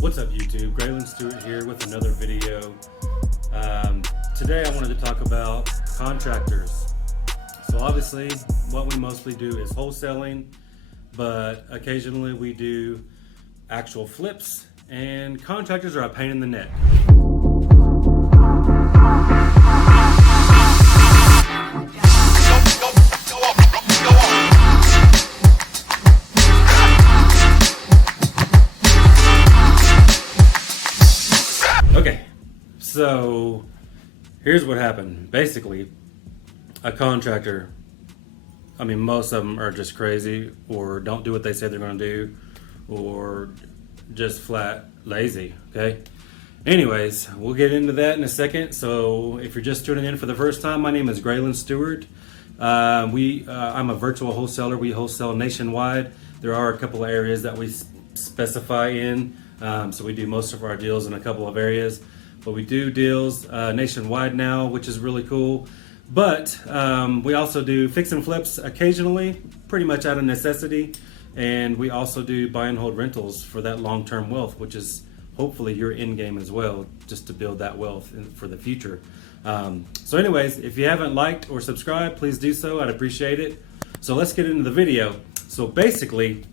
What's up YouTube? Graylan Stewart here with another video. Today I wanted to talk about contractors. So obviously what we mostly do is wholesaling, but occasionally we do actual flips, and contractors are a pain in the neck. Okay, so here's what happened. Basically, a contractor, most of them are just crazy or don't do what they say they're going to do or just flat lazy, okay? Anyways, we'll get into that in a second. So if you're just tuning in for the first time, my name is Graylan Stewart. I'm a virtual wholesaler. We wholesale nationwide. There are a couple of areas that we specify in. So we do most of our deals in a couple of areas, but we do deals nationwide now, which is really cool. But we also do fix and flips occasionally, pretty much out of necessity. And we also do buy and hold rentals for that long-term wealth, which is hopefully your end game as well, just to build that wealth for the future. So anyways, if you haven't liked or subscribed, please do so. I'd appreciate it. So let's get into the video. So basically,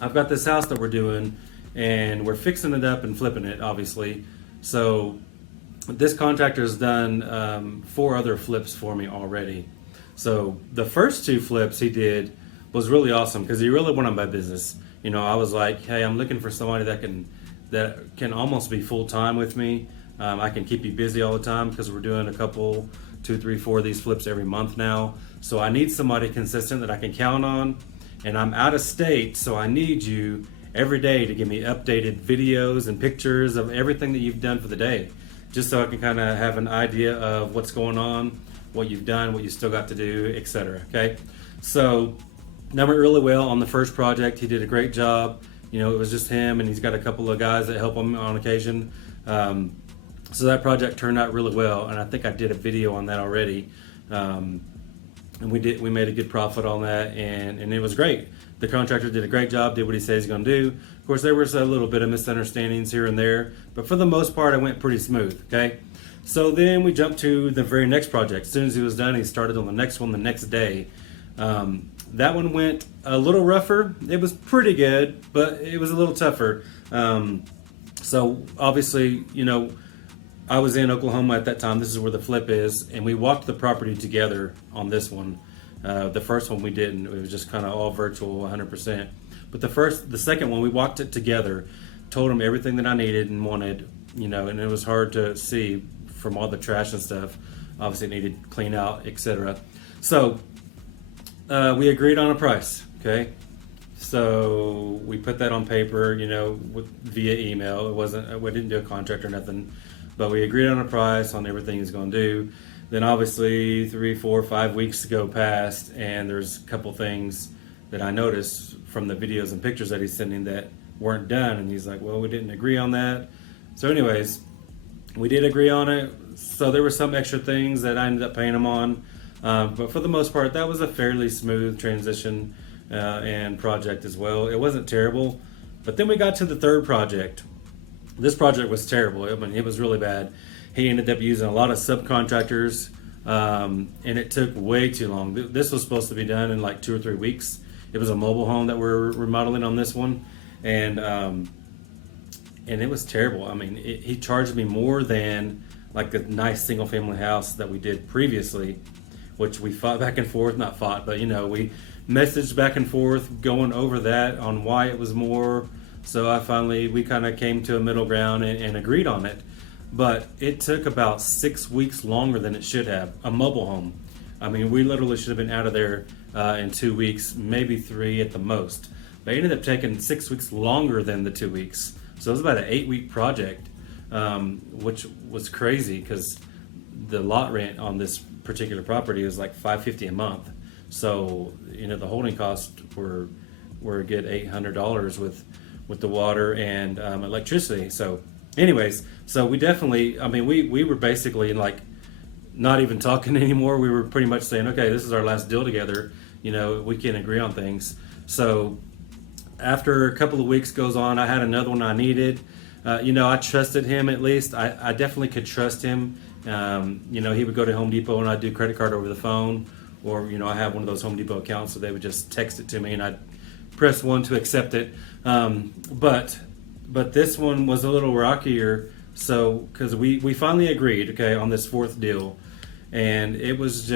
I've got this house that we're doing, and we're fixing it up and flipping it, obviously. So this contractor has done 4 other flips for me already. So the first 2 flips he did was really awesome because he really wanted my business. You know, I was like, hey, I'm looking for somebody that can almost be full-time with me. I can keep you busy all the time because we're doing a couple, 2, 3, 4 of these flips every month now. So I need somebody consistent that I can count on. And I'm out of state, so I need you every day to give me updated videos and pictures of everything that you've done for the day, just so I can kind of have an idea of what's going on, what you've done, what you still got to do, etc. Okay, so that went really well on the first project. He did a great job. You know, it was just him, and he's got a couple of guys that help him on occasion. So that project turned out really well, and I think I did a video on that already. And we made a good profit on that, and it was great. The contractor did a great job, did what he says he's going to do. Of course, there was a little bit of misunderstandings here and there, but for the most part, it went pretty smooth, okay? So then we jumped to the very next project. As soon as he was done, he started on the next one the next day. That one went a little rougher. It was pretty good, but it was a little tougher. So obviously, you know, I was in Oklahoma at that time. This is where the flip is, and we walked the property together on this one. The first one we didn't. It was just kind of all virtual, 100%. But the second one, we walked it together, told him everything that I needed and wanted, you know, and it was hard to see from all the trash and stuff. Obviously, it needed clean out, etc. So we agreed on a price, okay? So we put that on paper, you know, via email. We didn't do a contract or nothing, but we agreed on a price on everything he's going to do. Then obviously 3, 4, 5 weeks go past, and there's a couple things that I noticed from the videos and pictures that he's sending that weren't done, and he's like, well, we didn't agree on that. So anyways, we did agree on it. So there were some extra things that I ended up paying him on, but for the most part, that was a fairly smooth transition and project as well. It wasn't terrible, but then we got to the third project. This project was terrible. It was really bad. He ended up using a lot of subcontractors, and it took way too long. This was supposed to be done in like 2 or 3 weeks. It was a mobile home that we're remodeling on this one, and it was terrible. He charged me more than like a nice single family house that we did previously, which we fought back and forth, not fought, but you know, we messaged back and forth going over that on why it was more. So we kind of came to a middle ground and agreed on it. But it took about 6 weeks longer than it should have. A mobile home. We literally should have been out of there in 2 weeks, maybe 3 at the most. But it ended up taking 6 weeks longer than the 2 weeks. So it was about an 8-week project, which was crazy because the lot rent on this particular property was like $550 a month. So, you know, the holding costs were a good $800 with the water and electricity. So anyways, so we definitely, we were basically like not even talking anymore. We were pretty much saying, okay, this is our last deal together. You know, we can agree on things. So after a couple of weeks goes on, I had another one I needed. I trusted him at least. I definitely could trust him. He would go to Home Depot and I'd do credit card over the phone, or I have one of those Home Depot accounts, so they would just text it to me and I'd press 1 to accept it. But this one was a little rockier. So because we finally agreed, okay, on this 4th deal, and it was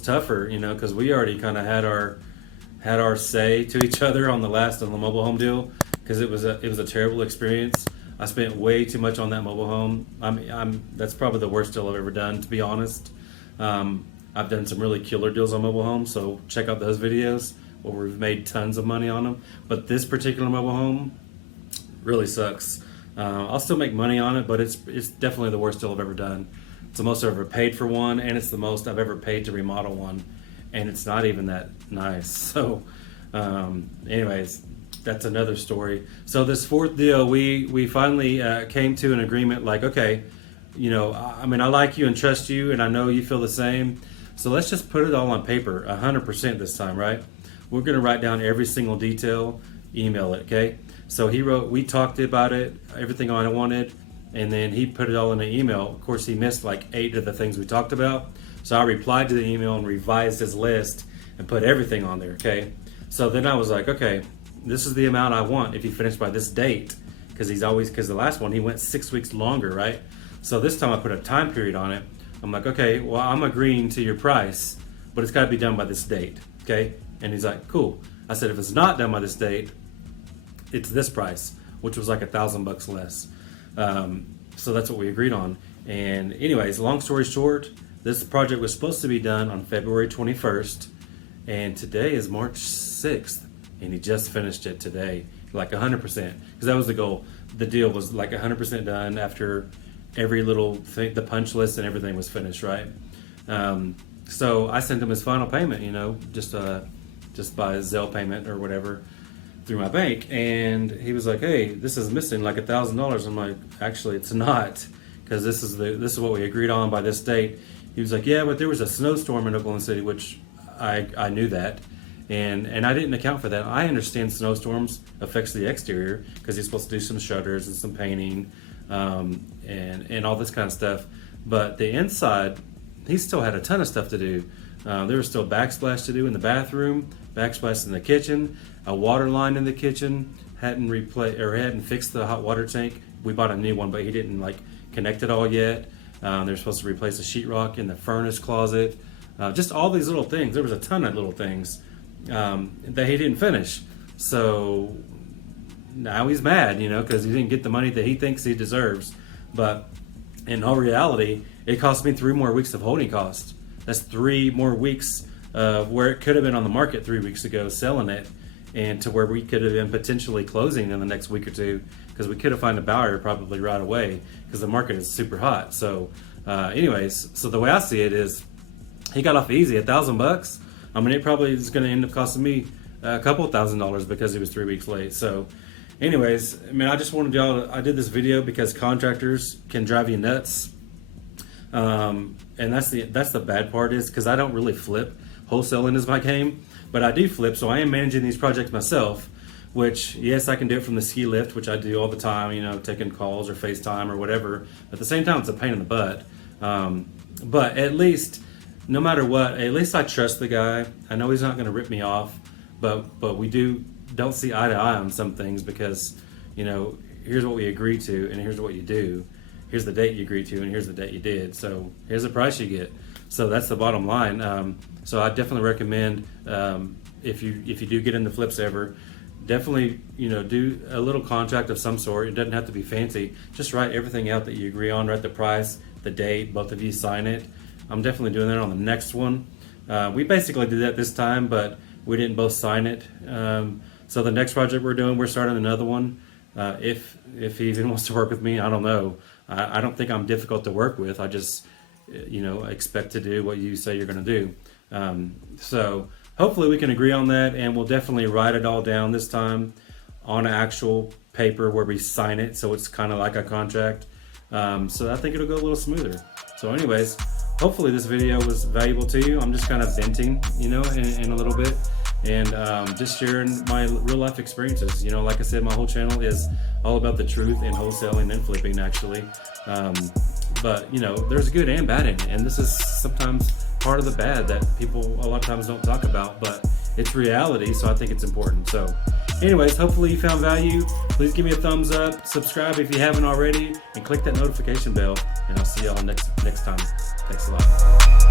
tougher, because we already kind of had our say to each other on the mobile home deal, because it was a terrible experience. I spent way too much on that mobile home. That's probably the worst deal I've ever done, to be honest. I've done some really killer deals on mobile homes, so check out those videos where we've made tons of money on them. But this particular mobile home really sucks. I'll still make money on it, but it's definitely the worst deal I've ever done. It's the most I've ever paid for one, and it's the most I've ever paid to remodel one, and it's not even that nice. So anyways, that's another story. So this 4th deal, we finally came to an agreement, like, okay, I like you and trust you, and I know you feel the same, so let's just put it all on paper, 100% this time, right? We're going to write down every single detail, email it, okay? So we talked about it, everything I wanted, and then he put it all in an email. Of course, he missed like 8 of the things we talked about. So I replied to the email and revised his list and put everything on there, okay? So then I was like, okay, this is the amount I want if you finish by this date, because the last one, he went 6 weeks longer, right? So this time I put a time period on it. I'm like, okay, well, I'm agreeing to your price, but it's got to be done by this date, okay? And he's like, cool. I said, if it's not done by this date, it's this price, which was like $1,000 less. So that's what we agreed on. And anyways, long story short, this project was supposed to be done on February 21st, and today is March 6th, and he just finished it today, like 100%, because that was the goal. The deal was like 100% done after every little thing, the punch list and everything was finished, right? So I sent him his final payment, just by Zelle payment or whatever, through my bank, and he was like, hey, this is missing like $1,000. I'm like, actually it's not, because this is what we agreed on by this date. He was like, yeah, but there was a snowstorm in Oklahoma City, which I knew that, and I didn't account for that. I understand snowstorms affects the exterior because he's supposed to do some shutters and some painting, and all this kind of stuff, but the inside, he still had a ton of stuff to do. There was still backsplash to do in the bathroom, backsplash in the kitchen, a water line in the kitchen, hadn't fixed the hot water tank. We bought a new one, but he didn't connect it all yet. They're supposed to replace the sheetrock in the furnace closet. Just all these little things. There was a ton of little things that he didn't finish. So now he's mad, because he didn't get the money that he thinks he deserves. But in all reality, it cost me 3 more weeks of holding costs. That's 3 more weeks where it could have been on the market 3 weeks ago selling it, and to where we could have been potentially closing in the next week or two, because we could have found a buyer probably right away, because the market is super hot. So anyways, so the way I see it is he got off easy, $1,000. I mean, it probably is going to end up costing me a couple $1,000 because he was 3 weeks late. So anyways, I just wanted I did this video because contractors can drive you nuts. And that's the bad part, is because I don't really flip. Wholesaling is my game, but I do flip, so I am managing these projects myself, which, yes, I can do it from the ski lift, which I do all the time, taking calls or FaceTime or whatever. At the same time, it's a pain in the butt. But at least, no matter what, at least I trust the guy. I know he's not going to rip me off, but we don't see eye to eye on some things, because, here's what we agreed to, and here's what you do. Here's the date you agreed to, and here's the date you did. So here's the price you get. So that's the bottom line. So I definitely recommend, if you do get into flips ever, definitely do a little contract of some sort. It doesn't have to be fancy. Just write everything out that you agree on. Write the price, the date. Both of you sign it. I'm definitely doing that on the next one. We basically did that this time, but we didn't both sign it. So the next project we're starting another one. If he even wants to work with me, I don't know. I don't think I'm difficult to work with. I just, expect to do what you say you're going to do. So hopefully we can agree on that, and we'll definitely write it all down this time on an actual paper where we sign it, so it's kind of like a contract. So I think it'll go a little smoother. So anyways, hopefully this video was valuable to you. I'm just kind of venting, in a little bit. and just sharing my real life experiences. You know, like I said, my whole channel is all about the truth in wholesaling and flipping, actually. But you know, there's good and bad in it, and this is sometimes part of the bad that people a lot of times don't talk about, but it's reality, so I think it's important. So anyways, hopefully you found value. Please give me a thumbs up, subscribe if you haven't already, and click that notification bell, and I'll see y'all next time. Thanks a lot.